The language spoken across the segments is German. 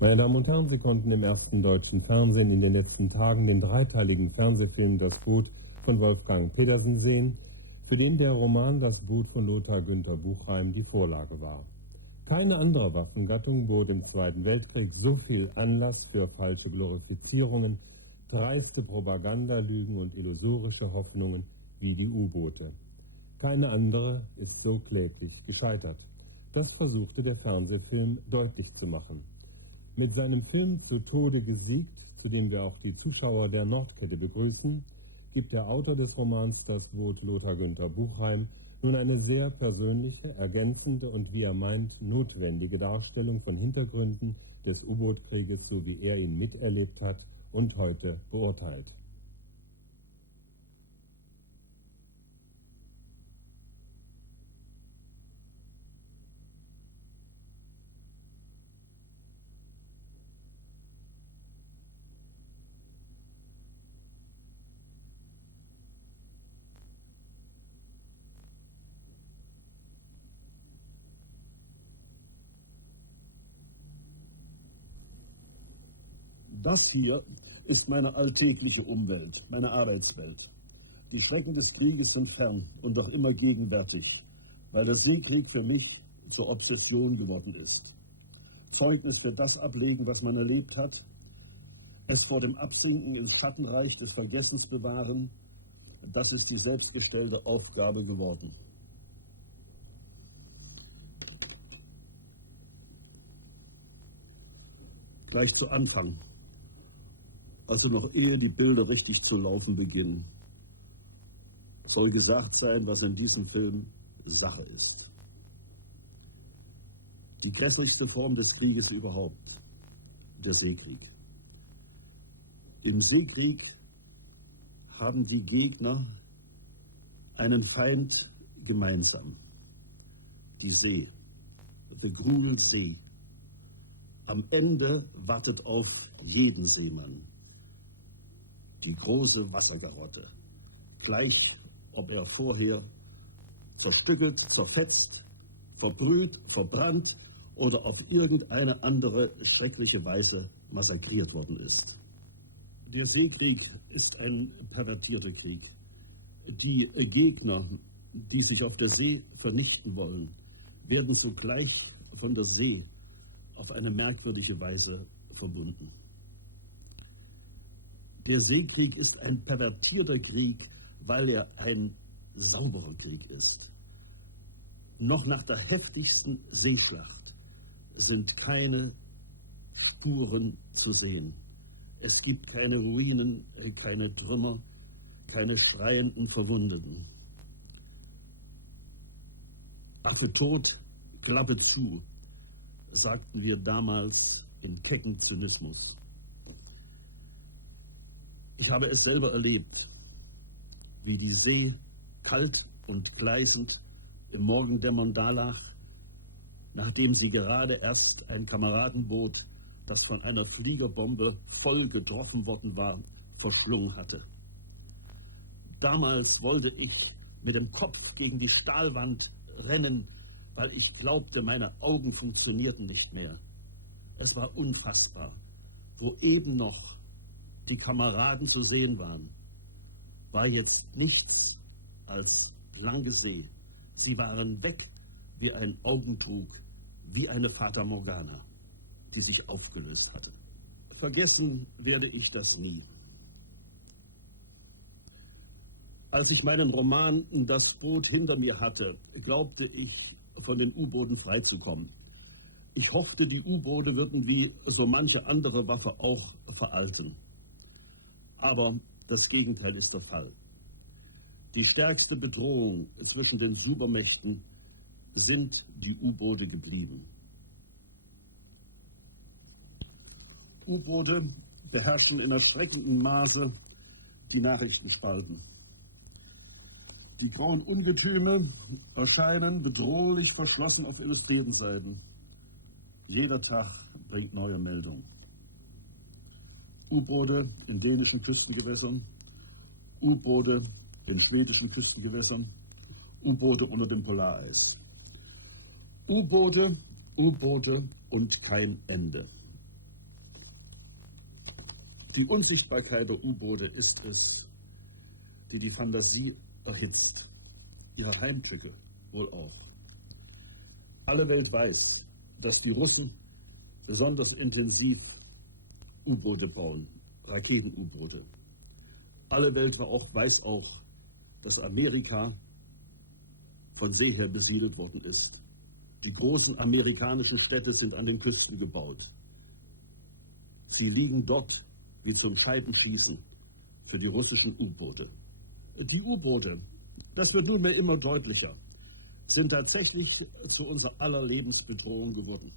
Meine Damen und Herren, Sie konnten im ersten deutschen Fernsehen in den letzten Tagen den dreiteiligen Fernsehfilm Das Boot von Wolfgang Petersen sehen, für den der Roman Das Boot von Lothar Günther Buchheim die Vorlage war. Keine andere Waffengattung bot im Zweiten Weltkrieg so viel Anlass für falsche Glorifizierungen, dreiste Propagandalügen und illusorische Hoffnungen wie die U-Boote. Keine andere ist so kläglich gescheitert. Das versuchte der Fernsehfilm deutlich zu machen. Mit seinem Film Zu Tode gesiegt, zu dem wir auch die Zuschauer der Nordkette begrüßen, gibt der Autor des Romans Das Boot Lothar Günther Buchheim nun eine sehr persönliche, ergänzende und wie er meint, notwendige Darstellung von Hintergründen des U-Boot-Krieges, so wie er ihn miterlebt hat und heute beurteilt. Das hier ist meine alltägliche Umwelt, meine Arbeitswelt. Die Schrecken des Krieges sind fern und doch immer gegenwärtig, weil der Seekrieg für mich zur Obsession geworden ist. Zeugnis für das ablegen, was man erlebt hat, es vor dem Absinken ins Schattenreich des Vergessens bewahren, das ist die selbstgestellte Aufgabe geworden. Gleich zu Anfang. Also noch ehe die Bilder richtig zu laufen beginnen, soll gesagt sein, was in diesem Film Sache ist. Die grässlichste Form des Krieges überhaupt, der Seekrieg. Im Seekrieg haben die Gegner einen Feind gemeinsam, die See, der Grul See. Am Ende wartet auf jeden Seemann die große Wassergarotte, gleich ob er vorher zerstückelt, zerfetzt, verbrüht, verbrannt oder auf irgendeine andere schreckliche Weise massakriert worden ist. Der Seekrieg ist ein pervertierter Krieg. Die Gegner, die sich auf der See vernichten wollen, werden sogleich von der See auf eine merkwürdige Weise verbunden. Der Seekrieg ist ein pervertierter Krieg, weil er ein sauberer Krieg ist. Noch nach der heftigsten Seeschlacht sind keine Spuren zu sehen. Es gibt keine Ruinen, keine Trümmer, keine schreienden Verwundeten. Affe tot, Klappe zu, sagten wir damals in kecken Zynismus. Ich habe es selber erlebt, wie die See kalt und gleißend im Morgendämmern dalag, nachdem sie gerade erst ein Kameradenboot, das von einer Fliegerbombe voll getroffen worden war, verschlungen hatte. Damals wollte ich mit dem Kopf gegen die Stahlwand rennen, weil ich glaubte, meine Augen funktionierten nicht mehr. Es war unfassbar, wo eben noch die Kameraden zu sehen waren, war jetzt nichts als blanke See. Sie waren weg wie ein Augentrug, wie eine Fata Morgana, die sich aufgelöst hatte. Vergessen werde ich das nie. Als ich meinen Roman Das Boot hinter mir hatte, glaubte ich, von den U-Booten freizukommen. Ich hoffte, die U-Boote würden wie so manche andere Waffe auch veralten. Aber das Gegenteil ist der Fall. Die stärkste Bedrohung zwischen den Supermächten sind die U-Boote geblieben. U-Boote beherrschen in erschreckendem Maße die Nachrichtenspalten. Die grauen Ungetüme erscheinen bedrohlich verschlossen auf illustrierten Seiten. Jeder Tag bringt neue Meldungen. U-Boote in dänischen Küstengewässern, U-Boote in schwedischen Küstengewässern, U-Boote unter dem Polareis. U-Boote, U-Boote und kein Ende. Die Unsichtbarkeit der U-Boote ist es, die die Fantasie erhitzt. Ihre Heimtücke wohl auch. Alle Welt weiß, dass die Russen besonders intensiv U-Boote bauen, Raketen-U-Boote. Alle Welt weiß auch, dass Amerika von See her besiedelt worden ist. Die großen amerikanischen Städte sind an den Küsten gebaut. Sie liegen dort wie zum Scheibenschießen für die russischen U-Boote. Die U-Boote, das wird nunmehr immer deutlicher, sind tatsächlich zu unser aller Lebensbedrohung geworden.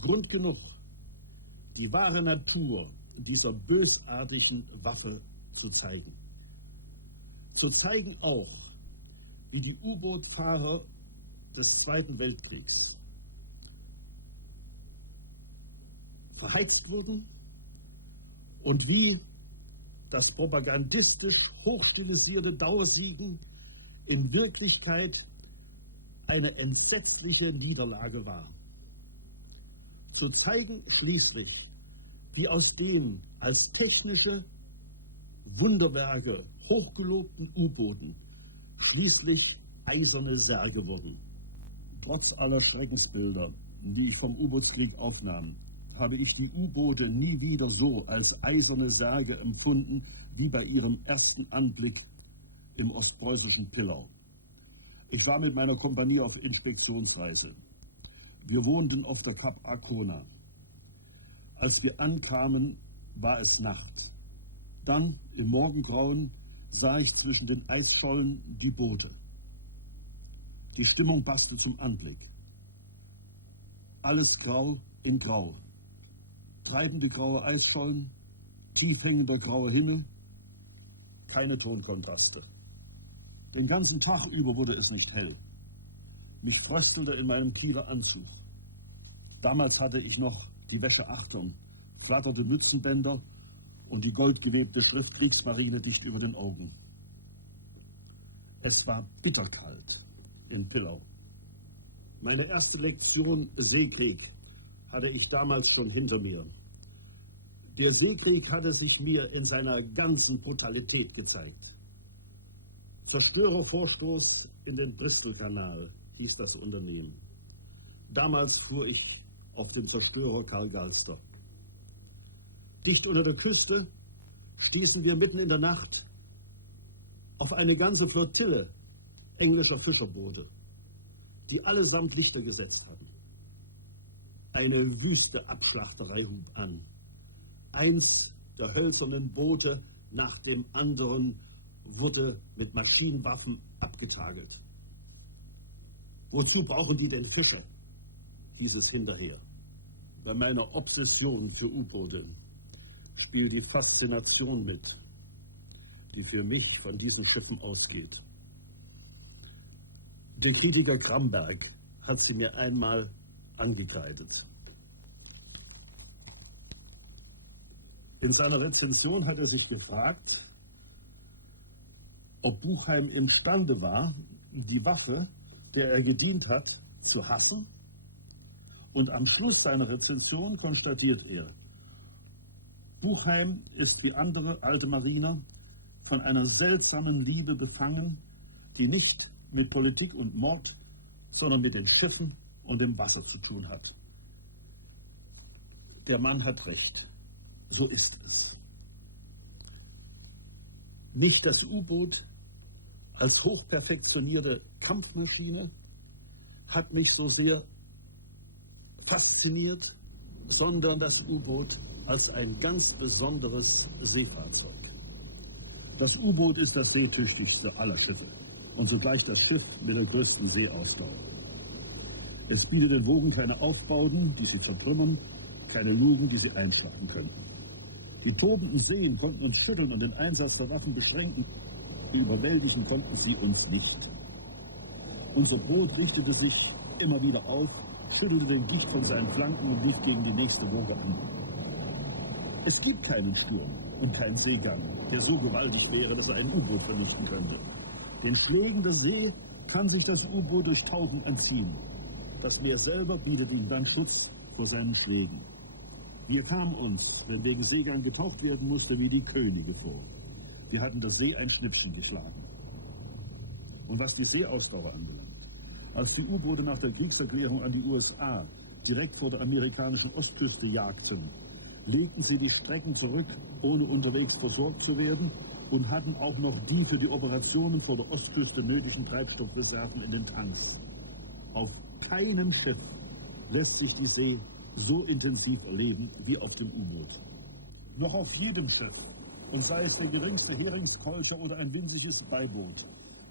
Grund genug, die wahre Natur dieser bösartigen Waffe zu zeigen. Zu zeigen auch, wie die U-Boot-Fahrer des Zweiten Weltkriegs verheizt wurden und wie das propagandistisch hochstilisierte Dauersiegen in Wirklichkeit eine entsetzliche Niederlage war. Zu zeigen schließlich, wie aus dem als technische Wunderwerke hochgelobten U-Booten schließlich eiserne Särge wurden. Trotz aller Schreckensbilder, die ich vom U-Bootskrieg aufnahm, habe ich die U-Boote nie wieder so als eiserne Särge empfunden, wie bei ihrem ersten Anblick im ostpreußischen Pillau. Ich war mit meiner Kompanie auf Inspektionsreise. Wir wohnten auf der Kap Arkona. Als wir ankamen, war es Nacht. Dann, im Morgengrauen, sah ich zwischen den Eisschollen die Boote. Die Stimmung passte zum Anblick. Alles grau in grau. Treibende graue Eisschollen, tief hängender grauer Himmel, keine Tonkontraste. Den ganzen Tag über wurde es nicht hell. Mich fröstelte in meinem Kieler Anzug. Damals hatte ich noch die Wäsche Achtung, flatterte Mützenbänder und die goldgewebte Schrift Kriegsmarine dicht über den Augen. Es war bitterkalt in Pillau. Meine erste Lektion Seekrieg hatte ich damals schon hinter mir. Der Seekrieg hatte sich mir in seiner ganzen Brutalität gezeigt. Zerstörervorstoß in den Bristolkanal hieß das Unternehmen. Damals fuhr ich auf dem Zerstörer Karl Galster. Dicht unter der Küste stießen wir mitten in der Nacht auf eine ganze Flottille englischer Fischerboote, die allesamt Lichter gesetzt hatten. Eine wüste Abschlachterei hub an. Eins der hölzernen Boote nach dem anderen wurde mit Maschinenwaffen abgetagelt. Wozu brauchen die denn Fische? Hieß es hinterher. Bei meiner Obsession für U-Boote spielt die Faszination mit, die für mich von diesen Schiffen ausgeht. Der Kritiker Gramberg hat sie mir einmal angekreidet. In seiner Rezension hat er sich gefragt, ob Buchheim imstande war, die Waffe, der er gedient hat, zu hassen. Und am Schluss seiner Rezension konstatiert er, Buchheim ist wie andere alte Mariner von einer seltsamen Liebe befangen, die nicht mit Politik und Mord, sondern mit den Schiffen und dem Wasser zu tun hat. Der Mann hat recht. So ist es. Nicht das U-Boot als hochperfektionierte Kampfmaschine hat mich so sehr fasziniert, sondern das U-Boot als ein ganz besonderes Seefahrzeug. Das U-Boot ist das seetüchtigste aller Schiffe und zugleich das Schiff mit der größten Seeauflauf. Es bietet den Wogen keine Aufbauten, die sie zertrümmern, keine Lugen, die sie einschlagen könnten. Die tobenden Seen konnten uns schütteln und den Einsatz der Waffen beschränken. Überwältigen konnten sie uns nicht. Unser Boot richtete sich immer wieder auf, schüttelte den Gicht von seinen Flanken und lief gegen die nächste Woge an. Es gibt keinen Sturm und keinen Seegang, der so gewaltig wäre, dass er ein U-Boot vernichten könnte. Den Schlägen der See kann sich das U-Boot durch Tauchen entziehen. Das Meer selber bietet ihm dann Schutz vor seinen Schlägen. Wir kamen uns, wenn wegen Seegang getauft werden musste, wie die Könige vor. Wir hatten der See ein Schnippchen geschlagen. Und was die Seeausdauer anbelangt, als die U-Boote nach der Kriegserklärung an die USA direkt vor der amerikanischen Ostküste jagten, legten sie die Strecken zurück, ohne unterwegs versorgt zu werden, und hatten auch noch die für die Operationen vor der Ostküste nötigen Treibstoffreserven in den Tanks. Auf keinem Schiff lässt sich die See so intensiv erleben wie auf dem U-Boot. Noch auf jedem Schiff, und sei es der geringste Heringskolcher oder ein winziges Beiboot,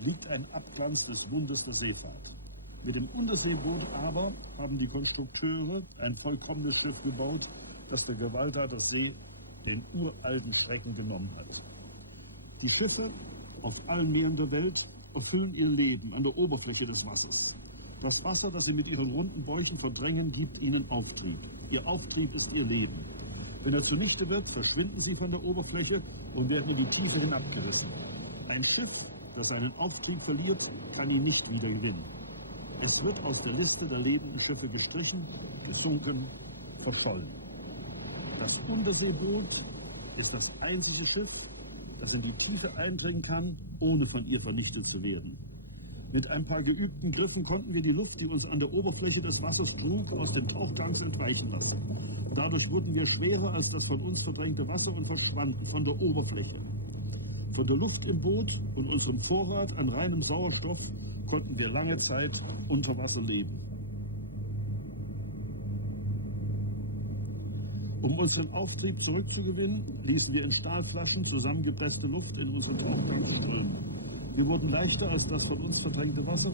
liegt ein Abglanz des Wunders der Seefahrt. Mit dem Unterseeboot aber haben die Konstrukteure ein vollkommenes Schiff gebaut, das der Gewalter der See den uralten Schrecken genommen hat. Die Schiffe auf allen Meeren der Welt erfüllen ihr Leben an der Oberfläche des Wassers. Das Wasser, das sie mit ihren runden Bäuchen verdrängen, gibt ihnen Auftrieb. Ihr Auftrieb ist ihr Leben. Wenn er zunichte wird, verschwinden sie von der Oberfläche und werden in die Tiefe hinabgerissen. Ein Schiff, das seinen Auftrieb verliert, kann ihn nicht wieder gewinnen. Es wird aus der Liste der lebenden Schiffe gestrichen, gesunken, verschollen. Das Unterseeboot ist das einzige Schiff, das in die Tiefe eindringen kann, ohne von ihr vernichtet zu werden. Mit ein paar geübten Griffen konnten wir die Luft, die uns an der Oberfläche des Wassers trug, aus den Tauchgangs entweichen lassen. Dadurch wurden wir schwerer als das von uns verdrängte Wasser und verschwanden von der Oberfläche. Von der Luft im Boot und unserem Vorrat an reinem Sauerstoff konnten wir lange Zeit unter Wasser leben. Um unseren Auftrieb zurückzugewinnen, ließen wir in Stahlflaschen zusammengepresste Luft in unseren Tauchgang strömen. Wir wurden leichter als das von uns verdrängte Wasser,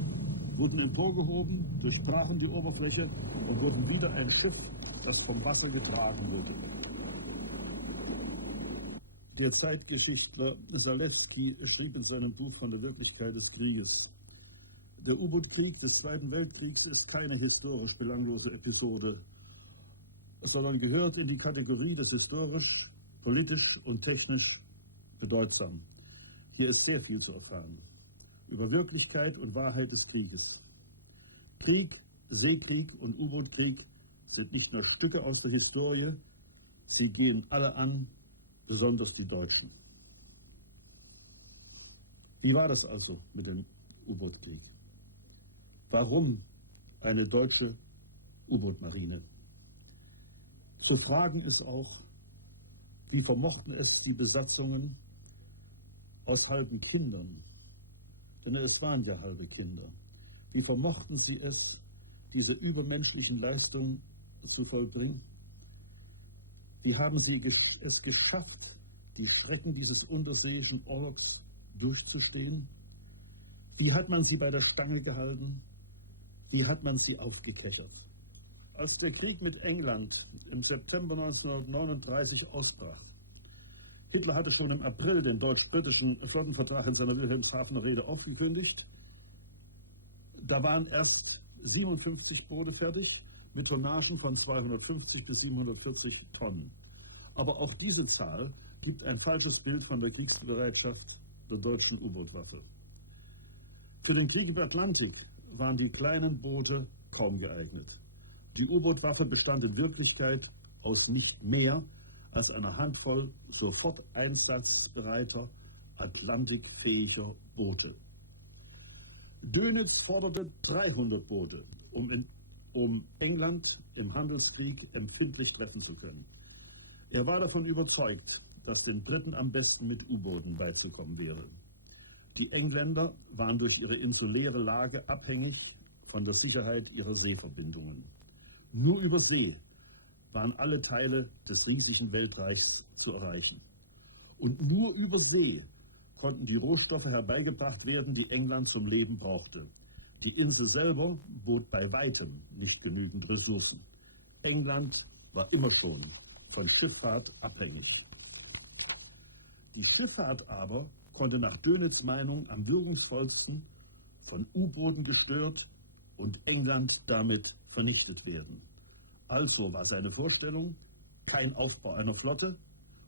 wurden emporgehoben, durchbrachen die Oberfläche und wurden wieder ein Schiff, das vom Wasser getragen wurde. Der Zeitgeschichtler Zalewski schrieb in seinem Buch von der Wirklichkeit des Krieges: Der U-Boot-Krieg des Zweiten Weltkriegs ist keine historisch belanglose Episode, sondern gehört in die Kategorie des historisch, politisch und technisch bedeutsam. Hier ist sehr viel zu erfahren über Wirklichkeit und Wahrheit des Krieges. Krieg, Seekrieg und U-Boot-Krieg sind nicht nur Stücke aus der Historie, sie gehen alle an, besonders die Deutschen. Wie war das also mit dem U-Boot-Krieg? Warum eine deutsche U-Boot-Marine? Zu fragen ist auch, wie vermochten es die Besatzungen aus halben Kindern, denn es waren ja halbe Kinder, wie vermochten sie es, diese übermenschlichen Leistungen zu vollbringen? Wie haben sie es geschafft, die Schrecken dieses unterseeischen Orks durchzustehen? Wie hat man sie bei der Stange gehalten? Wie hat man sie aufgekechert? Als der Krieg mit England im September 1939 ausbrach, Hitler hatte schon im April den deutsch-britischen Flottenvertrag in seiner Wilhelmshavener Rede aufgekündigt. Da waren erst 57 Boote fertig, mit Tonnagen von 250 bis 740 Tonnen. Aber auch diese Zahl gibt ein falsches Bild von der Kriegsbereitschaft der deutschen U-Boot-Waffe. Für den Krieg im Atlantik waren die kleinen Boote kaum geeignet. Die U-Boot-Waffe bestand in Wirklichkeit aus nicht mehr als einer Handvoll sofort einsatzbereiter, atlantikfähiger Boote. Dönitz forderte 300 Boote, um England im Handelskrieg empfindlich treffen zu können. Er war davon überzeugt, dass den Briten am besten mit U-Booten beizukommen wäre. Die Engländer waren durch ihre insuläre Lage abhängig von der Sicherheit ihrer Seeverbindungen. Nur über See waren alle Teile des riesigen Weltreichs zu erreichen. Und nur über See konnten die Rohstoffe herbeigebracht werden, die England zum Leben brauchte. Die Insel selber bot bei weitem nicht genügend Ressourcen. England war immer schon von Schifffahrt abhängig. Die Schifffahrt aber konnte nach Dönitz Meinung am wirkungsvollsten von U-Booten gestört und England damit vernichtet werden. Also war seine Vorstellung kein Aufbau einer Flotte,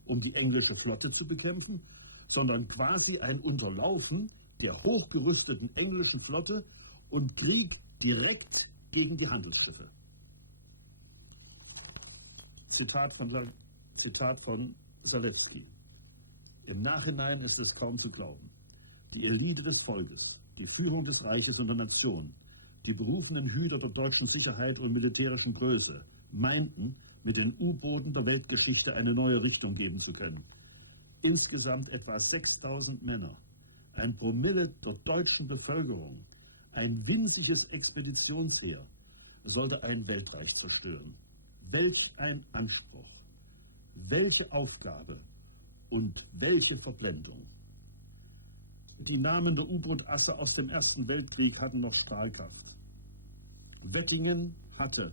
um die englische Flotte zu bekämpfen, sondern quasi ein Unterlaufen der hochgerüsteten englischen Flotte und Krieg direkt gegen die Handelsschiffe. Zitat von Zalewski. Im Nachhinein ist es kaum zu glauben. Die Elite des Volkes, die Führung des Reiches und der Nation, die berufenen Hüter der deutschen Sicherheit und militärischen Größe meinten, mit den U-Booten der Weltgeschichte eine neue Richtung geben zu können. Insgesamt etwa 6000 Männer, ein Promille der deutschen Bevölkerung, ein winziges Expeditionsheer, sollte ein Weltreich zerstören. Welch ein Anspruch, welche Aufgabe und welche Verblendung. Die Namen der U-Boot-Asse aus dem Ersten Weltkrieg hatten noch Strahlkraft. Wettingen hatte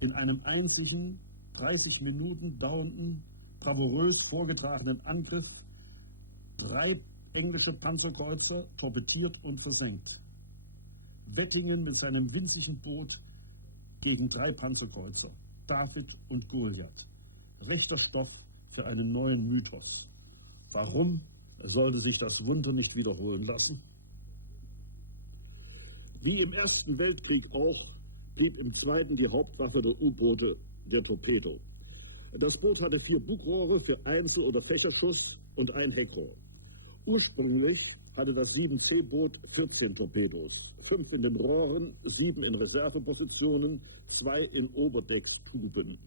in einem einzigen 30 Minuten dauernden, bravourös vorgetragenen Angriff 3 englische Panzerkreuzer torpediert und versenkt. Wettingen mit seinem winzigen Boot gegen 3 Panzerkreuzer, David und Goliath. Rechter Stoff für einen neuen Mythos. Warum sollte sich das Wunder nicht wiederholen lassen? Wie im Ersten Weltkrieg auch, blieb im Zweiten die Hauptwaffe der U-Boote der Torpedo. Das Boot hatte 4 Bugrohre für Einzel- oder Fächerschuss und ein Heckrohr. Ursprünglich hatte das 7C-Boot 14 Torpedos, 5 in den Rohren, 7 in Reservepositionen, 2 in Oberdecks-Tuben.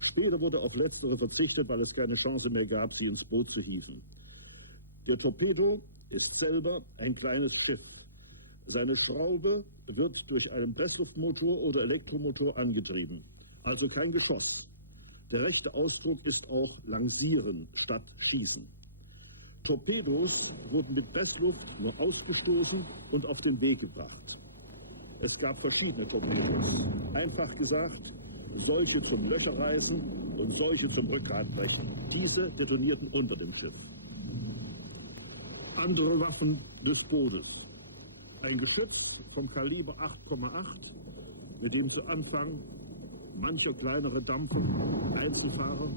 Später wurde auf letztere verzichtet, weil es keine Chance mehr gab, sie ins Boot zu hieven. Der Torpedo ist selber ein kleines Schiff. Seine Schraube wird durch einen Pressluftmotor oder Elektromotor angetrieben, also kein Geschoss. Der rechte Ausdruck ist auch Lancieren statt Schießen. Torpedos wurden mit Pressluft nur ausgestoßen und auf den Weg gebracht. Es gab verschiedene Torpedos. Einfach gesagt, solche zum Löcherreißen und solche zum Rückgratbrechen. Diese detonierten unter dem Schiff. Andere Waffen des Bootes. Ein Geschütz vom Kaliber 8,8, mit dem zu Anfang mancher kleinere Dampfer, Einzelfahrer,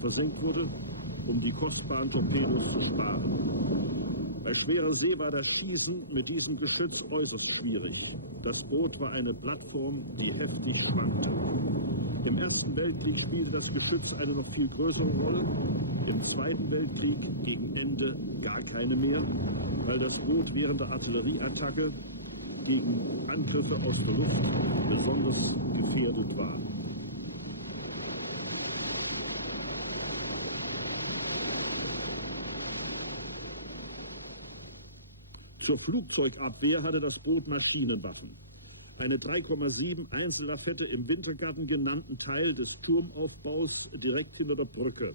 versenkt wurde, um die kostbaren Torpedos zu sparen. Bei schwerer See war das Schießen mit diesem Geschütz äußerst schwierig. Das Boot war eine Plattform, die heftig schwankte. Im Ersten Weltkrieg spielte das Geschütz eine noch viel größere Rolle, im Zweiten Weltkrieg gegen Ende gar keine mehr, weil das Boot während der Artillerieattacke gegen Angriffe aus der Luft besonders gefährdet war. Zur Flugzeugabwehr hatte das Boot Maschinenwaffen. Eine 3,7 Einzellafette im Wintergarten genannten Teil des Turmaufbaus direkt hinter der Brücke.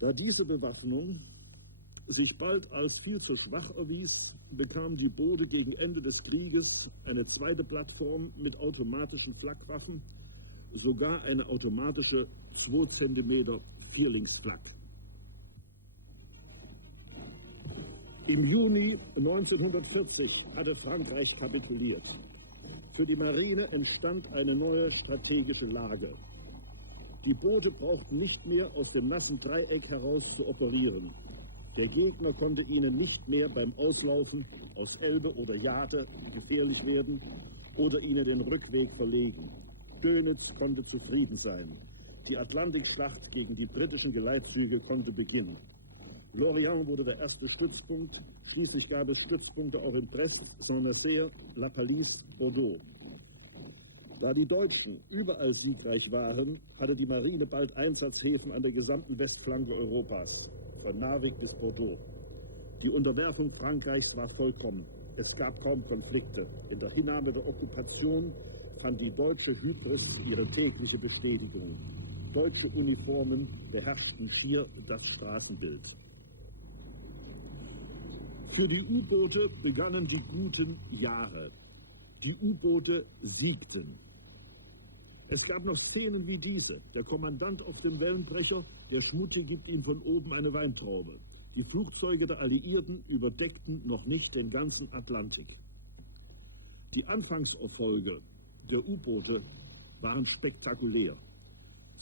Da diese Bewaffnung sich bald als viel zu schwach erwies, bekamen die Boote gegen Ende des Krieges eine zweite Plattform mit automatischen Flakwaffen, sogar eine automatische 2 cm Vierlingsflak. Im Juni 1940 hatte Frankreich kapituliert. Für die Marine entstand eine neue strategische Lage. Die Boote brauchten nicht mehr aus dem nassen Dreieck heraus zu operieren. Der Gegner konnte ihnen nicht mehr beim Auslaufen aus Elbe oder Jade gefährlich werden oder ihnen den Rückweg verlegen. Dönitz konnte zufrieden sein. Die Atlantikschlacht gegen die britischen Geleitzüge konnte beginnen. Lorient wurde der erste Stützpunkt, schließlich gab es Stützpunkte auch in Brest, Saint-Nazaire, La Pallice, Bordeaux. Da die Deutschen überall siegreich waren, hatte die Marine bald Einsatzhäfen an der gesamten Westflanke Europas, von Narvik bis Bordeaux. Die Unterwerfung Frankreichs war vollkommen. Es gab kaum Konflikte. In der Hinnahme der Okkupation fand die deutsche Hybris ihre tägliche Bestätigung. Deutsche Uniformen beherrschten schier das Straßenbild. Für die U-Boote begannen die guten Jahre. Die U-Boote siegten. Es gab noch Szenen wie diese. Der Kommandant auf dem Wellenbrecher, der Schmutte gibt ihm von oben eine Weintraube. Die Flugzeuge der Alliierten überdeckten noch nicht den ganzen Atlantik. Die Anfangserfolge der U-Boote waren spektakulär.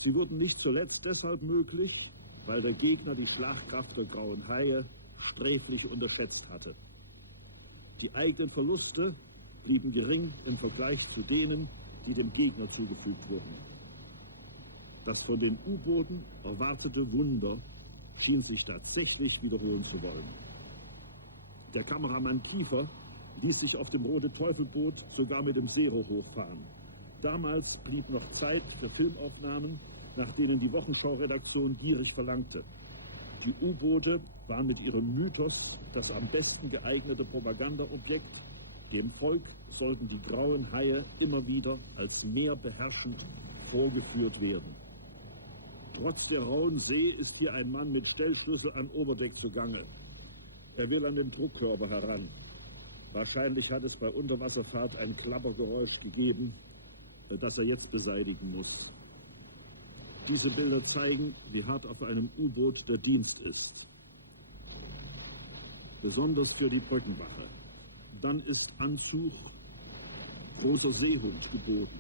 Sie wurden nicht zuletzt deshalb möglich, weil der Gegner die Schlagkraft der Grauen Haie sträflich unterschätzt hatte. Die eigenen Verluste blieben gering im Vergleich zu denen, die dem Gegner zugefügt wurden. Das von den U-Booten erwartete Wunder schien sich tatsächlich wiederholen zu wollen. Der Kameramann Kiefer ließ sich auf dem Rote Teufel-Boot sogar mit dem Zero hochfahren. Damals blieb noch Zeit für Filmaufnahmen, nach denen die Wochenschau-Redaktion gierig verlangte. Die U-Boote waren mit ihrem Mythos das am besten geeignete Propagandaobjekt. Dem Volk sollten die grauen Haie immer wieder als meerbeherrschend vorgeführt werden. Trotz der rauen See ist hier ein Mann mit Stellschlüssel an Oberdeck zugange. Er will an den Druckkörper heran. Wahrscheinlich hat es bei Unterwasserfahrt ein Klappergeräusch gegeben, das er jetzt beseitigen muss. Diese Bilder zeigen, wie hart auf einem U-Boot der Dienst ist. Besonders für die Brückenwache. Dann ist Anzug, großer Seehund geboten.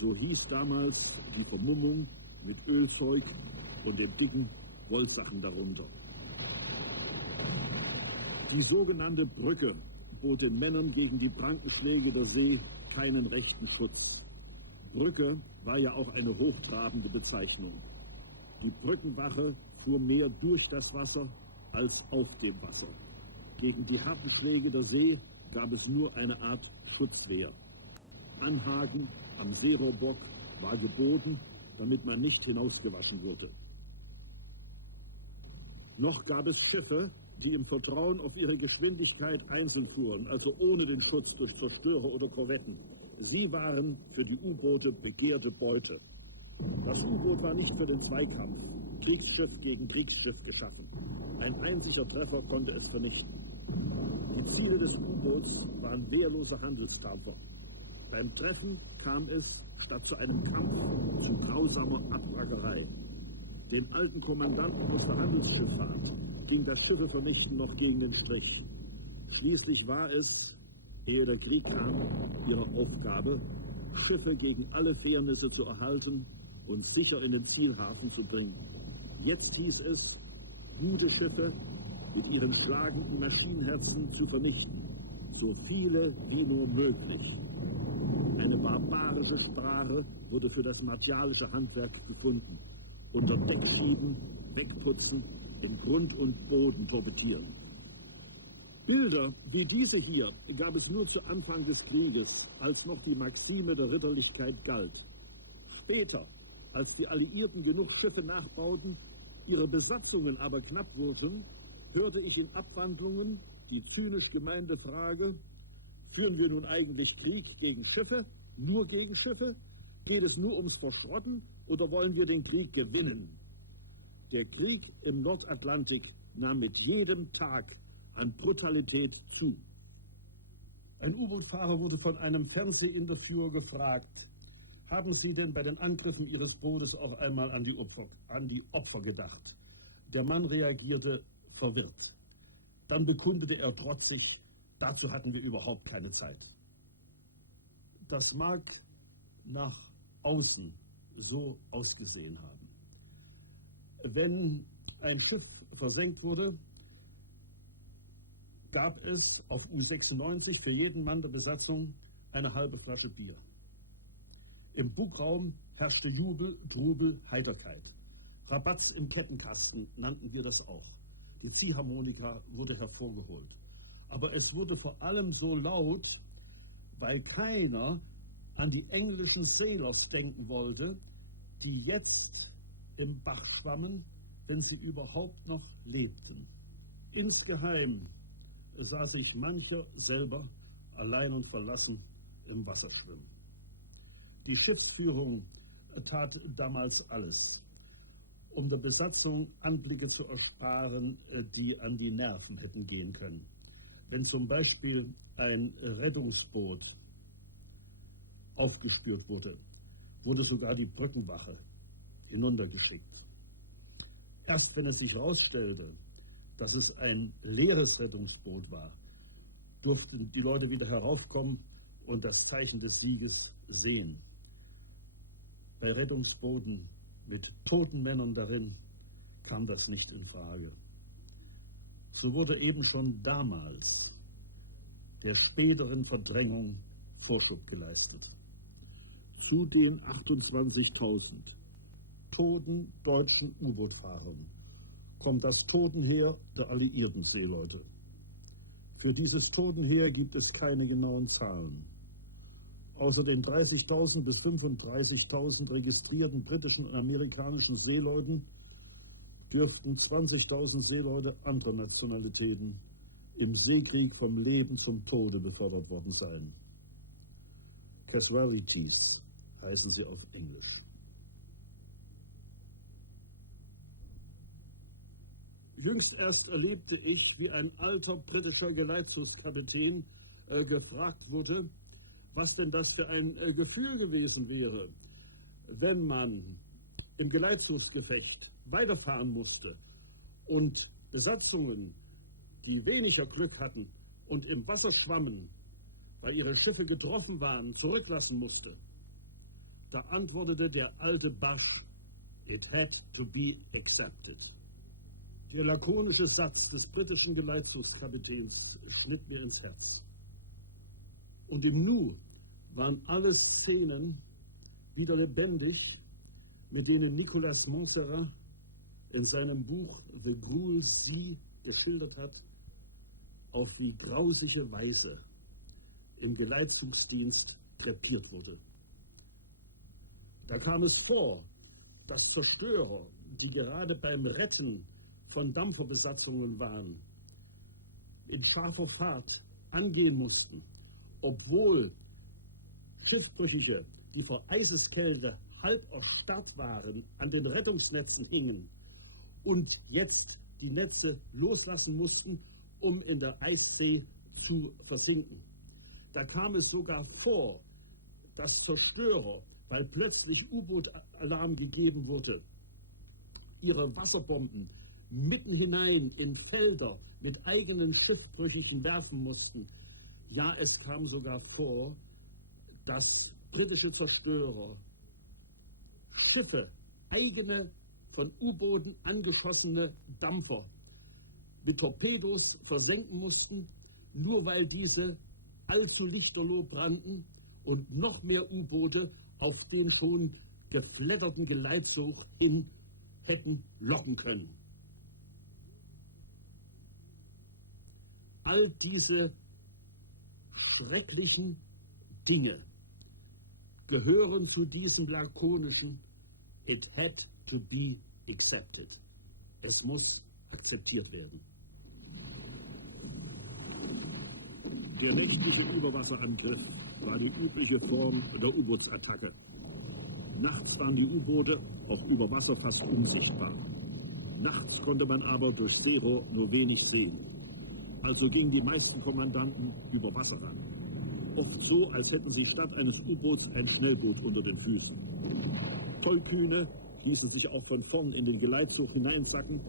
So hieß damals die Vermummung mit Ölzeug und den dicken Wollsachen darunter. Die sogenannte Brücke bot den Männern gegen die Prankenschläge der See keinen rechten Schutz. Brücke war ja auch eine hochtrabende Bezeichnung. Die Brückenwache fuhr mehr durch das Wasser als auf dem Wasser. Gegen die harten Schläge der See gab es nur eine Art Schutzwehr. Anhaken am Seerohrbock war geboten, damit man nicht hinausgewaschen wurde. Noch gab es Schiffe, die im Vertrauen auf ihre Geschwindigkeit einzeln fuhren, also ohne den Schutz durch Zerstörer oder Korvetten. Sie waren für die U-Boote begehrte Beute. Das U-Boot war nicht für den Zweikampf, Kriegsschiff gegen Kriegsschiff geschaffen. Ein einziger Treffer konnte es vernichten. Die Ziele des U-Boots waren wehrlose Handelstaucher. Beim Treffen kam es statt zu einem Kampf zu grausamer Abwrackerei. Den alten Kommandanten aus der Handelsschifffahrt ging das Schiffe vernichten noch gegen den Strich. Schließlich war es, ehe der Krieg kam, ihre Aufgabe, Schiffe gegen alle Fairnisse zu erhalten und sicher in den Zielhafen zu bringen. Jetzt hieß es, gute Schiffe mit ihren schlagenden Maschinenherzen zu vernichten, so viele wie nur möglich. Eine barbarische Sprache wurde für das martialische Handwerk gefunden. Unter Deck schieben, wegputzen, in Grund und Boden torpedieren. Bilder wie diese hier gab es nur zu Anfang des Krieges, als noch die Maxime der Ritterlichkeit galt. Später, als die Alliierten genug Schiffe nachbauten, ihre Besatzungen aber knapp wurden, hörte ich in Abwandlungen die zynisch gemeinte Frage: Führen wir nun eigentlich Krieg gegen Schiffe, nur gegen Schiffe? Geht es nur ums Verschrotten oder wollen wir den Krieg gewinnen? Der Krieg im Nordatlantik nahm mit jedem Tag an Brutalität zu. Ein U-Boot-Fahrer wurde von einem Fernsehinterviewer gefragt: Haben Sie denn bei den Angriffen Ihres Bootes auch einmal an die Opfer gedacht? Der Mann reagierte verwirrt. Dann bekundete er trotzig: Dazu hatten wir überhaupt keine Zeit. Das mag nach außen so ausgesehen haben. Wenn ein Schiff versenkt wurde, gab es auf U96 für jeden Mann der Besatzung eine halbe Flasche Bier. Im Bugraum herrschte Jubel, Trubel, Heiterkeit. Rabatz im Kettenkasten nannten wir das auch. Die Ziehharmonika wurde hervorgeholt. Aber es wurde vor allem so laut, weil keiner an die englischen Sailors denken wollte, die jetzt im Bach schwammen, wenn sie überhaupt noch lebten. Insgeheim sah sich mancher selber allein und verlassen im Wasser schwimmen. Die Schiffsführung tat damals alles, um der Besatzung Anblicke zu ersparen, die an die Nerven hätten gehen können. Wenn zum Beispiel ein Rettungsboot aufgespürt wurde, wurde sogar die Brückenwache hinuntergeschickt. Erst wenn es sich herausstellte, dass es ein leeres Rettungsboot war, durften die Leute wieder heraufkommen und das Zeichen des Sieges sehen. Bei Rettungsbooten mit toten Männern darin kam das nicht in Frage. So wurde eben schon damals der späteren Verdrängung Vorschub geleistet. Zu den 28.000, toten deutschen U-Boot-Fahrern kommt das Totenheer der alliierten Seeleute. Für dieses Totenheer gibt es keine genauen Zahlen. Außer den 30.000 bis 35.000 registrierten britischen und amerikanischen Seeleuten dürften 20.000 Seeleute anderer Nationalitäten im Seekrieg vom Leben zum Tode befördert worden sein. Casualties heißen sie auf Englisch. Jüngst erst erlebte ich, wie ein alter britischer Geleitshofskapitän gefragt wurde, was denn das für ein Gefühl gewesen wäre, wenn man im Geleitshofsgefecht weiterfahren musste und Besatzungen, die weniger Glück hatten und im Wasser schwammen, weil ihre Schiffe getroffen waren, zurücklassen musste. Da antwortete der alte Barsch, "It had to be accepted." Der lakonische Satz des britischen Geleitshofskapitäns schnitt mir ins Herz. Und im Nu waren alle Szenen wieder lebendig, mit denen Nicolas Montserrat in seinem Buch The Cruel Sea geschildert hat, auf wie grausige Weise im Geleitshofsdienst krepiert wurde. Da kam es vor, dass Zerstörer, die gerade beim Retten von Dampferbesatzungen waren, in scharfer Fahrt angehen mussten, obwohl Schiffbrüchige, die vor Eiseskälte halb erstarrt waren, an den Rettungsnetzen hingen und jetzt die Netze loslassen mussten, um in der Eissee zu versinken. Da kam es sogar vor, dass Zerstörer, weil plötzlich U-Boot-Alarm gegeben wurde, ihre Wasserbomben mitten hinein in Felder mit eigenen Schiffbrüchigen werfen mussten. Ja, es kam sogar vor, dass britische Zerstörer Schiffe, eigene von U-Booten angeschossene Dampfer mit Torpedos versenken mussten, nur weil diese allzu lichterloh brannten und noch mehr U-Boote auf den schon gefledderten Geleitshuf hin hätten locken können. All diese schrecklichen Dinge gehören zu diesem lakonischen "It had to be accepted." Es muss akzeptiert werden. Der nächtliche Überwasserangriff war die übliche Form der U-Bootsattacke. Nachts waren die U-Boote auf über Wasser fast unsichtbar. Nachts konnte man aber durch Seerohr nur wenig sehen. Also gingen die meisten Kommandanten über Wasser ran. Oft so, als hätten sie statt eines U-Boots ein Schnellboot unter den Füßen. Tollkühne ließen sich auch von vorn in den Geleitshuf hineinsacken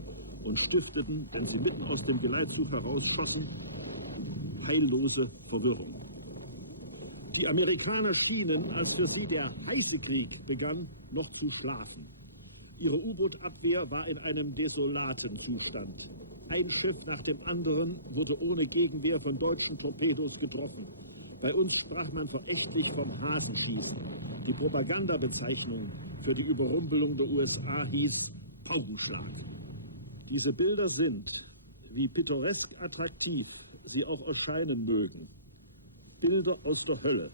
und stifteten, wenn sie mitten aus dem Geleitshuf herausschossen, heillose Verwirrung. Die Amerikaner schienen, als für sie der heiße Krieg begann, noch zu schlafen. Ihre U-Boot-Abwehr war in einem desolaten Zustand. Ein Schiff nach dem anderen wurde ohne Gegenwehr von deutschen Torpedos getroffen. Bei uns sprach man verächtlich vom Hasenschießen. Die Propagandabezeichnung für die Überrumpelung der USA hieß Paukenschlag. Diese Bilder sind, wie pittoresk attraktiv sie auch erscheinen mögen, Bilder aus der Hölle.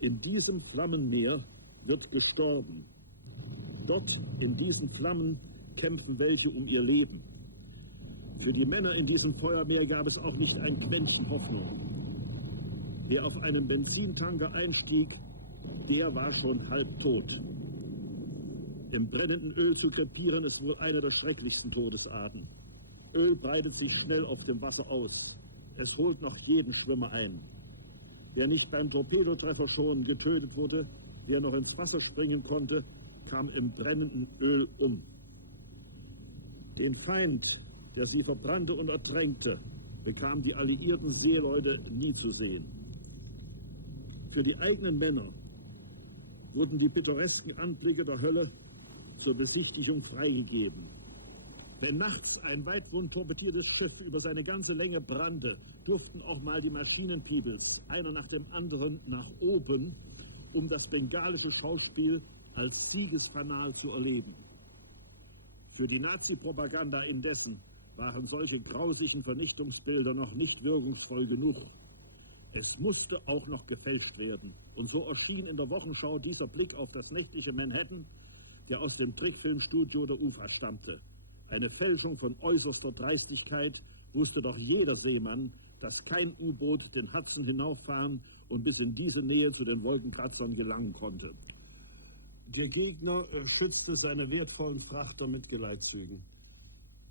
In diesem Flammenmeer wird gestorben. Dort in diesen Flammen kämpfen welche um ihr Leben. Für die Männer in diesem Feuermeer gab es auch nicht ein Quäntchen Hoffnung. Wer auf einem Benzintanker einstieg, der war schon halb tot. Im brennenden Öl zu krepieren ist wohl eine der schrecklichsten Todesarten. Öl breitet sich schnell auf dem Wasser aus. Es holt noch jeden Schwimmer ein. Wer nicht beim Torpedotreffer schon getötet wurde, wer noch ins Wasser springen konnte, kam im brennenden Öl um. Den Feind, der sie verbrannte und ertränkte, bekamen die alliierten Seeleute nie zu sehen. Für die eigenen Männer wurden die pittoresken Anblicke der Hölle zur Besichtigung freigegeben. Wenn nachts ein weitwund torpediertes Schiff über seine ganze Länge brannte, durften auch mal die Maschinenpiebels, einer nach dem anderen, nach oben, um das bengalische Schauspiel als Siegesfanal zu erleben. Für die Nazi-Propaganda indessen waren solche grausigen Vernichtungsbilder noch nicht wirkungsvoll genug. Es musste auch noch gefälscht werden. Und so erschien in der Wochenschau dieser Blick auf das nächtliche Manhattan, der aus dem Trickfilmstudio der UFA stammte. Eine Fälschung von äußerster Dreistigkeit, wusste doch jeder Seemann, dass kein U-Boot den Hudson hinauffahren und bis in diese Nähe zu den Wolkenkratzern gelangen konnte. Der Gegner schützte seine wertvollen Frachter mit Geleitzügen.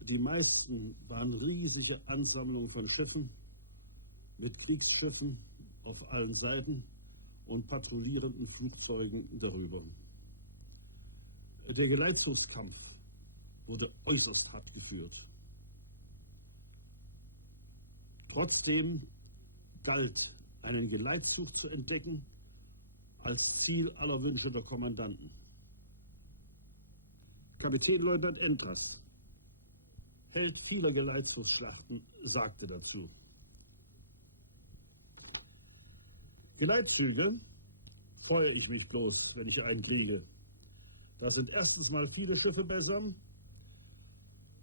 Die meisten waren riesige Ansammlungen von Schiffen, mit Kriegsschiffen auf allen Seiten und patrouillierenden Flugzeugen darüber. Der Geleitzuchtskampf wurde äußerst hart geführt. Trotzdem galt, einen Geleitzug zu entdecken, als Ziel aller Wünsche der Kommandanten. Kapitänleutnant Endras, Held vieler Geleitzugsschlachten, sagte dazu: Geleitzüge freue ich mich bloß, wenn ich einen kriege. Da sind erstens mal viele Schiffe beisammen,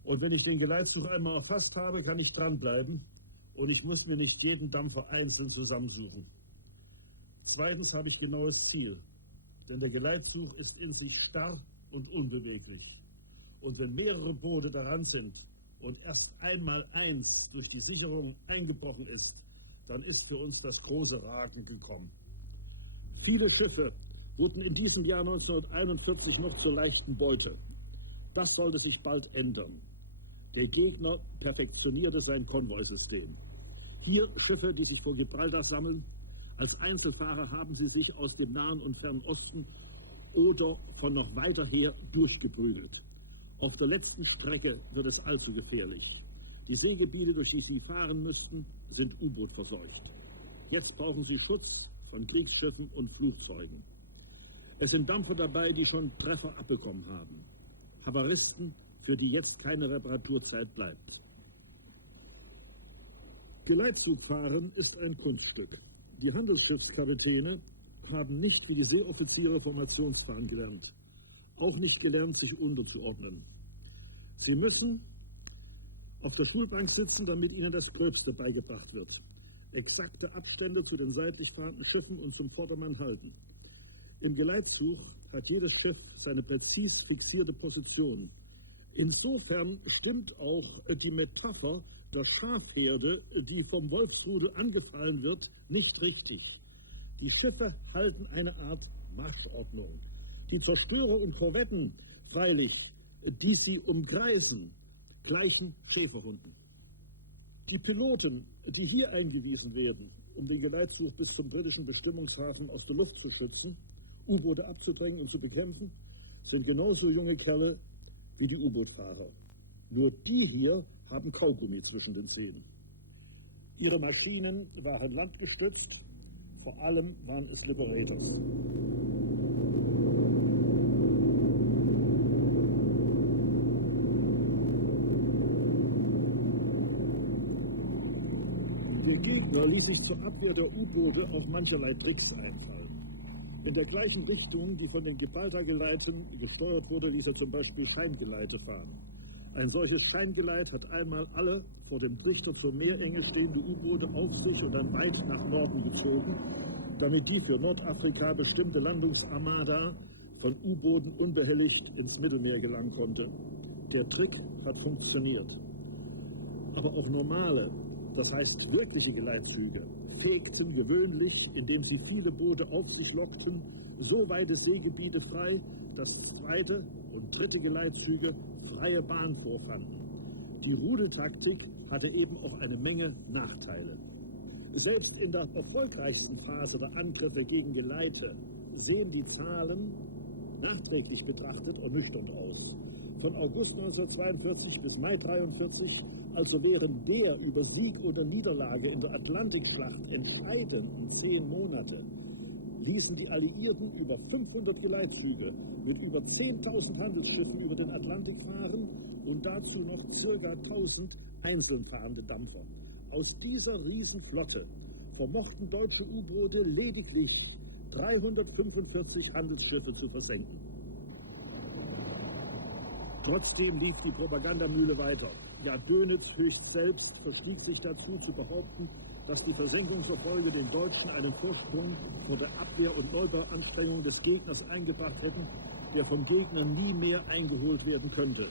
und wenn ich den Geleitzug einmal erfasst habe, kann ich dranbleiben und ich muss mir nicht jeden Dampfer einzeln zusammensuchen. Zweitens habe ich genaues Ziel, denn der Geleitzug ist in sich starr und unbeweglich. Und wenn mehrere Boote daran sind und erst einmal eins durch die Sicherung eingebrochen ist, dann ist für uns das große Ragen gekommen. viele Schiffe wurden in diesem Jahr 1941 noch zur leichten Beute. Das sollte sich bald ändern. Der Gegner perfektionierte sein Konvoisystem. Hier Schiffe, die sich vor Gibraltar sammeln. Als Einzelfahrer haben sie sich aus dem Nahen und Fernen Osten oder von noch weiter her durchgeprügelt. Auf der letzten Strecke wird es allzu gefährlich. Die Seegebiete, durch die sie fahren müssten, sind U-Boot verseucht. Jetzt brauchen sie Schutz von Kriegsschiffen und Flugzeugen. Es sind Dampfer dabei, die schon Treffer abbekommen haben. Havaristen, für die jetzt keine Reparaturzeit bleibt. Geleitzugfahren ist ein Kunststück. Die Handelsschiffskapitäne haben nicht wie die Seeoffiziere Formationsfahren gelernt. Auch nicht gelernt, sich unterzuordnen. Sie müssen auf der Schulbank sitzen, damit ihnen das Gröbste beigebracht wird. Exakte Abstände zu den seitlich fahrenden Schiffen und zum Vordermann halten. Im Geleitzug hat jedes Schiff seine präzis fixierte Position. Insofern stimmt auch die Metapher der Schafherde, die vom Wolfsrudel angefallen wird, nicht richtig. Die Schiffe halten eine Art Marschordnung. Die Zerstörer und Korvetten, freilich, die sie umkreisen, gleichen Schäferhunden. Die Piloten, die hier eingewiesen werden, um den Geleitzug bis zum britischen Bestimmungshafen aus der Luft zu schützen, U-Boote abzudrängen und zu bekämpfen, sind genauso junge Kerle wie die U-Boot-Fahrer. Nur die hier haben Kaugummi zwischen den Zähnen. Ihre Maschinen waren landgestützt, vor allem waren es Liberators. Der Gegner ließ sich zur Abwehr der U-Boote auch mancherlei Tricks einfallen. In der gleichen Richtung, die von den Gibraltar-Geleiten gesteuert wurde, ließ er zum Beispiel Scheingeleite fahren. Ein solches Scheingeleit hat einmal alle vor dem Trichter zur Meerenge stehende U-Boote auf sich und dann weit nach Norden gezogen, damit die für Nordafrika bestimmte Landungsarmada von U-Booten unbehelligt ins Mittelmeer gelangen konnte. Der Trick hat funktioniert. Aber auch normale, das heißt wirkliche Geleitzüge, fegten gewöhnlich, indem sie viele Boote auf sich lockten, so weite Seegebiete frei, dass zweite und dritte Geleitzüge freie Bahn vorfanden. Die Rudeltaktik hatte eben auch eine Menge Nachteile. Selbst in der erfolgreichsten Phase der Angriffe gegen Geleite sehen die Zahlen nachträglich betrachtet ernüchternd aus. Von August 1942 bis Mai 1943, also während der über Sieg oder Niederlage in der Atlantikschlacht entscheidenden 10 Monate, ließen die Alliierten über 500 Geleitzüge mit über 10.000 Handelsschiffen über den Atlantik fahren und dazu noch ca. 1.000 einzeln fahrende Dampfer. Aus dieser Riesenflotte vermochten deutsche U-Boote lediglich 345 Handelsschiffe zu versenken. Trotzdem lief die Propagandamühle weiter. Ja, Dönitz höchst selbst verschwieg sich dazu, zu behaupten, dass die Versenkungserfolge den Deutschen einen Vorsprung vor der Abwehr- und Neubauanstrengung des Gegners eingebracht hätten, der vom Gegner nie mehr eingeholt werden könnte.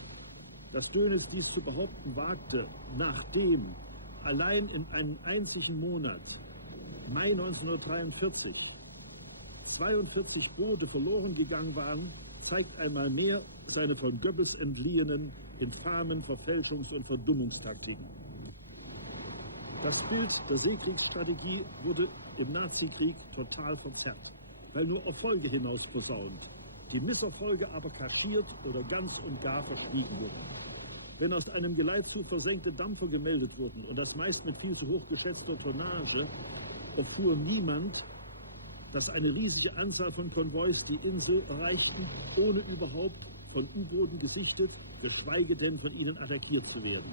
Dass Dönitz dies zu behaupten wagte, nachdem allein in einem einzigen Monat, Mai 1943, 42 Boote verloren gegangen waren, zeigt einmal mehr seine von Goebbels entliehenen infamen Verfälschungs- und Verdummungstaktiken. Das Bild der Seekriegsstrategie wurde im Nazikrieg total verzerrt, weil nur Erfolge hinaus posaunt, die Misserfolge aber kaschiert oder ganz und gar verschwiegen wurden. Wenn aus einem Geleitzug versenkte Dampfer gemeldet wurden, und das meist mit viel zu hoch geschätzter Tonnage, erfuhr niemand, dass eine riesige Anzahl von Konvois die Insel erreichten, ohne überhaupt von U-Booten gesichtet, geschweige denn von ihnen attackiert zu werden.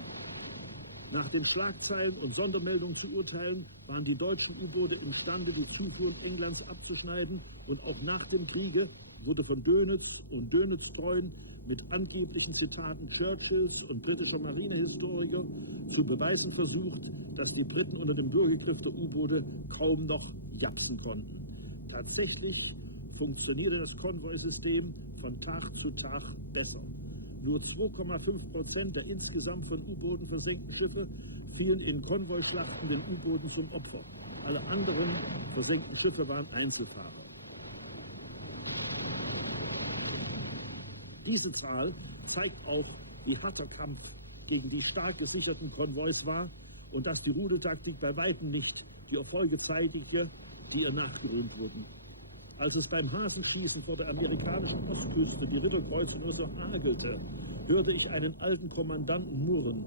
Nach den Schlagzeilen und Sondermeldungen zu urteilen, waren die deutschen U-Boote imstande, die Zufuhren Englands abzuschneiden, und auch nach dem Kriege wurde von Dönitz und Dönitz-Treuen mit angeblichen Zitaten Churchills und britischer Marinehistoriker zu beweisen versucht, dass die Briten unter dem Bürgergriff der U-Boote kaum noch jachten konnten. Tatsächlich funktionierte das Konvoisystem von Tag zu Tag besser. Nur 2,5% der insgesamt von U-Booten versenkten Schiffe fielen in Konvoischlachten den U-Booten zum Opfer. Alle anderen versenkten Schiffe waren Einzelfahrer. Diese Zahl zeigt auch, wie hart der Kampf gegen die stark gesicherten Konvois war und dass die Rudeltaktik bei weitem nicht die Erfolge zeitigte, die ihr nachgerühmt wurden. Als es beim Hasenschießen vor der amerikanischen Ostküste die Ritterkreuze nur so hagelte, hörte ich einen alten Kommandanten murren: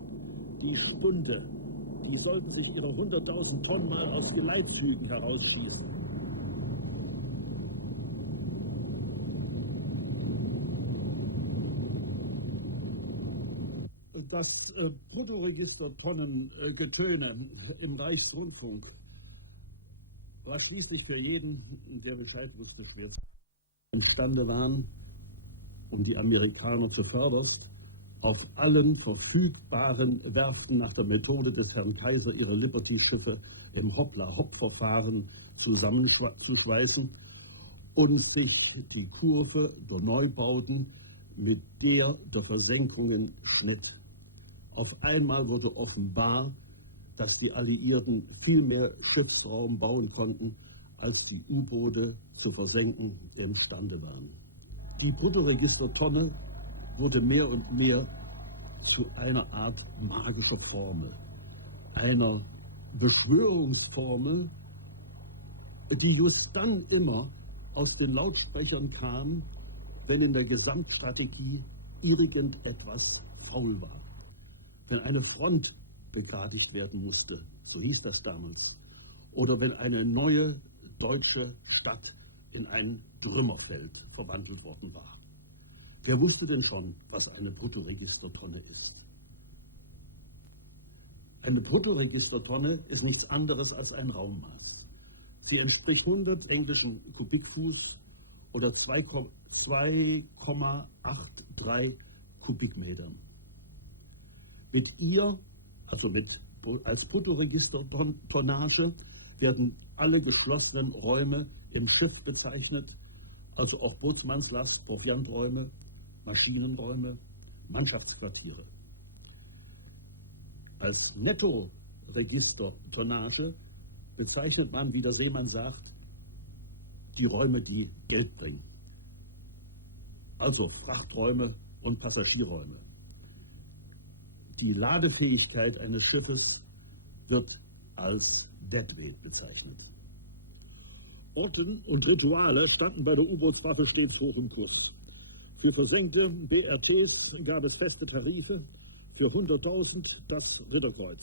Die Spunde, die sollten sich ihre 100.000 Tonnen mal aus Geleitzügen herausschießen. Das Bruttoregister-Tonnen-Getöne im Reichsrundfunk war schließlich für jeden, der Bescheid wusste, schwer imstande waren, um die Amerikaner zuvörderst auf allen verfügbaren Werften nach der Methode des Herrn Kaiser ihre Liberty-Schiffe im Hoppla-Hopp-Verfahren zusammenzuschweißen und sich die Kurve der Neubauten mit der Versenkungen schnitt. Auf einmal wurde offenbar, dass die Alliierten viel mehr Schiffsraum bauen konnten, als die U-Boote zu versenken imstande waren. Die Bruttoregistertonne wurde mehr und mehr zu einer Art magischer Formel, einer Beschwörungsformel, die just dann immer aus den Lautsprechern kam, wenn in der Gesamtstrategie irgendetwas faul war. Wenn eine Front begradigt werden musste, so hieß das damals, oder wenn eine neue deutsche Stadt in ein Trümmerfeld verwandelt worden war. Wer wusste denn schon, was eine Bruttoregistertonne ist? Eine Bruttoregistertonne ist nichts anderes als ein Raummaß. Sie entspricht 100 englischen Kubikfuß oder 2,83 Kubikmetern. Mit ihr, also als Bruttoregistertonnage, werden alle geschlossenen Räume im Schiff bezeichnet, also auch Bootsmannslast, Provianträume, Maschinenräume, Mannschaftsquartiere. Als Nettoregistertonnage bezeichnet man, wie der Seemann sagt, die Räume, die Geld bringen. Also Frachträume und Passagierräume. Die Ladefähigkeit eines Schiffes wird als Deadweight bezeichnet. Orten und Rituale standen bei der U-Bootswaffe stets hoch im Kurs. Für versenkte BRTs gab es feste Tarife, für 100.000 das Ritterkreuz.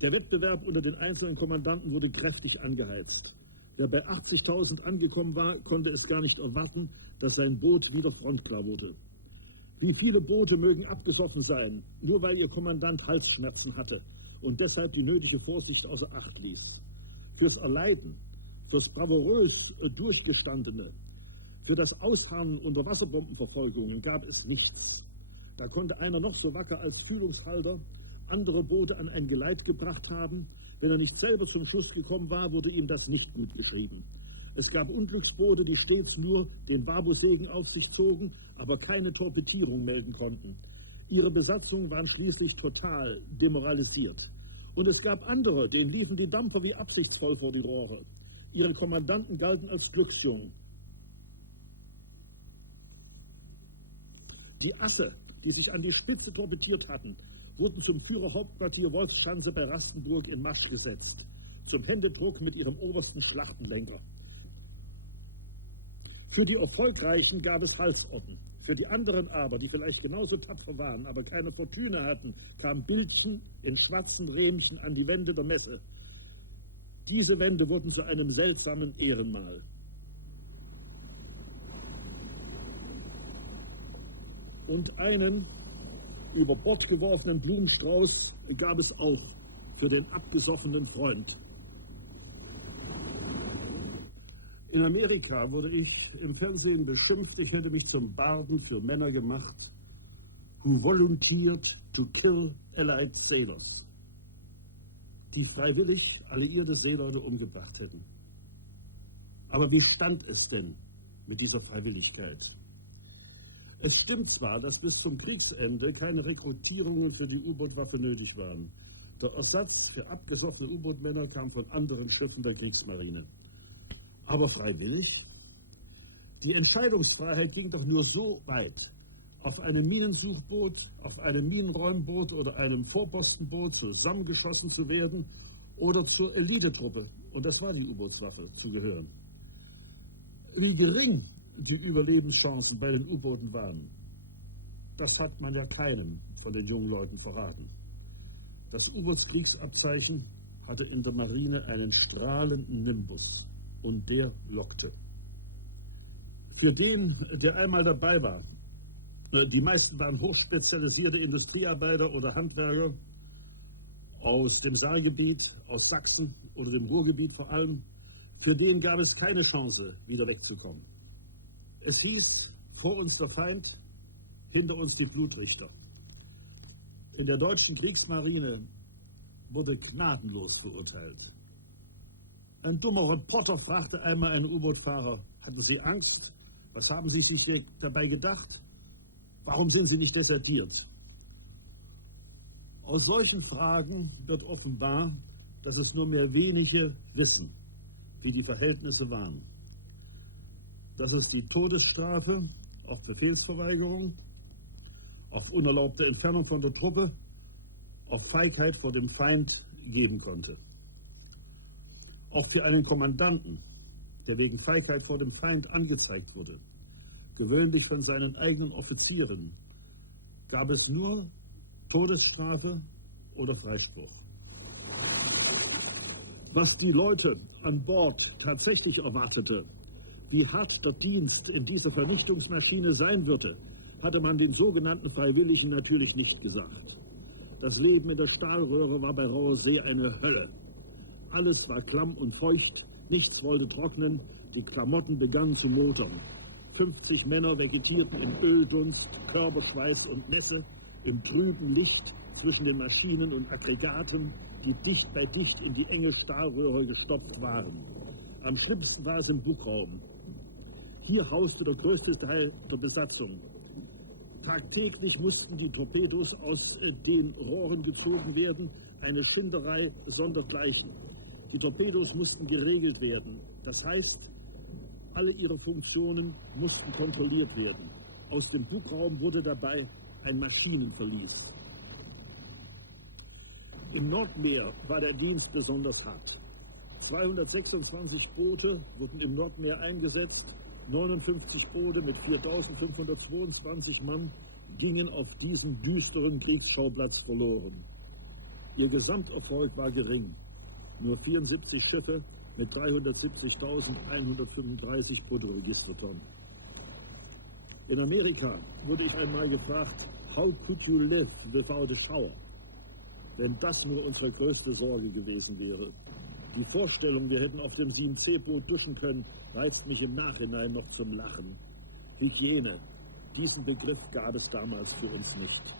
Der Wettbewerb unter den einzelnen Kommandanten wurde kräftig angeheizt. Wer bei 80.000 angekommen war, konnte es gar nicht erwarten, dass sein Boot wieder frontklar wurde. Wie viele Boote mögen abgesoffen sein, nur weil ihr Kommandant Halsschmerzen hatte und deshalb die nötige Vorsicht außer Acht ließ. Fürs Erleiden, fürs bravourös Durchgestandene, Für das Ausharren unter Wasserbombenverfolgungen gab es nichts. Da konnte einer noch so wacker als Fühlungshalter andere Boote an ein Geleit gebracht haben. Wenn er nicht selber zum Schluss gekommen war, wurde ihm das nicht gut geschrieben. Es gab Unglücksboote, die stets nur den Babusegen auf sich zogen, aber keine Torpedierung melden konnten. Ihre Besatzungen waren schließlich total demoralisiert. Und es gab andere, denen liefen die Dampfer wie absichtsvoll vor die Rohre. Ihre Kommandanten galten als Glücksjungen. Die Asse, die sich an die Spitze torpediert hatten, wurden zum Führerhauptquartier Wolfschanze bei Rastenburg in Marsch gesetzt, zum Händedruck mit ihrem obersten Schlachtenlenker. Für die Erfolgreichen gab es Halsorden. Für die anderen aber, die vielleicht genauso tapfer waren, aber keine Fortune hatten, kamen Bildchen in schwarzen Rähmchen an die Wände der Messe. Diese Wände wurden zu einem seltsamen Ehrenmal. Und einen über Bord geworfenen Blumenstrauß gab es auch für den abgesoffenen Freund. In Amerika wurde ich im Fernsehen beschimpft, ich hätte mich zum Barden für Männer gemacht, who volunteered to kill Allied sailors, die freiwillig alliierte Seeleute umgebracht hätten. Aber wie stand es denn mit dieser Freiwilligkeit? Es stimmt zwar, dass bis zum Kriegsende keine Rekrutierungen für die U-Boot-Waffe nötig waren. Der Ersatz für abgesoffene U-Boot-Männer kam von anderen Schiffen der Kriegsmarine. Aber freiwillig? Die Entscheidungsfreiheit ging doch nur so weit. Auf einem Minensuchboot, auf einem Minenräumboot oder einem Vorpostenboot zusammengeschossen zu werden oder zur Elitetruppe, und das war die U-Bootswaffe, zu gehören. Wie gering die Überlebenschancen bei den U-Booten waren, das hat man ja keinem von den jungen Leuten verraten. Das U-Bootskriegsabzeichen hatte in der Marine einen strahlenden Nimbus. Und der lockte. Für den, der einmal dabei war, die meisten waren hochspezialisierte Industriearbeiter oder Handwerker aus dem Saargebiet, aus Sachsen oder dem Ruhrgebiet vor allem, für den gab es keine Chance, wieder wegzukommen. Es hieß, vor uns der Feind, hinter uns die Blutrichter. In der deutschen Kriegsmarine wurde gnadenlos verurteilt. Ein dummer Reporter fragte einmal einen U-Boot-Fahrer, hatten Sie Angst? Was haben Sie sich dabei gedacht? Warum sind Sie nicht desertiert? Aus solchen Fragen wird offenbar, dass es nur mehr wenige wissen, wie die Verhältnisse waren. Dass es die Todesstrafe auf Befehlsverweigerung, auf unerlaubte Entfernung von der Truppe, auf Feigheit vor dem Feind geben konnte. Auch für einen Kommandanten, der wegen Feigheit vor dem Feind angezeigt wurde, gewöhnlich von seinen eigenen Offizieren, gab es nur Todesstrafe oder Freispruch. Was die Leute an Bord tatsächlich erwartete, wie hart der Dienst in dieser Vernichtungsmaschine sein würde, hatte man den sogenannten Freiwilligen natürlich nicht gesagt. Das Leben in der Stahlröhre war bei rauer See eine Hölle. Alles war klamm und feucht, nichts wollte trocknen, die Klamotten begannen zu motern. 50 Männer vegetierten im Öldunst, Körperschweiß und Nässe, im trüben Licht zwischen den Maschinen und Aggregaten, die dicht bei dicht in die enge Stahlröhre gestopft waren. Am schlimmsten war es im Bugraum. Hier hauste der größte Teil der Besatzung. Tagtäglich mussten die Torpedos aus den Rohren gezogen werden, eine Schinderei sondergleichen. Die Torpedos mussten geregelt werden. Das heißt, alle ihre Funktionen mussten kontrolliert werden. Aus dem Bugraum wurde dabei ein Maschinenverlies. Im Nordmeer war der Dienst besonders hart. 226 Boote wurden im Nordmeer eingesetzt, 59 Boote mit 4.522 Mann gingen auf diesem düsteren Kriegsschauplatz verloren. Ihr Gesamterfolg war gering. Nur 74 Schiffe mit 370.135 Bruttoregistertonnen. In Amerika wurde ich einmal gefragt, how could you live without a shower? Wenn das nur unsere größte Sorge gewesen wäre. Die Vorstellung, wir hätten auf dem 7C-Boot duschen können, reizt mich im Nachhinein noch zum Lachen. Hygiene, diesen Begriff gab es damals für uns nicht.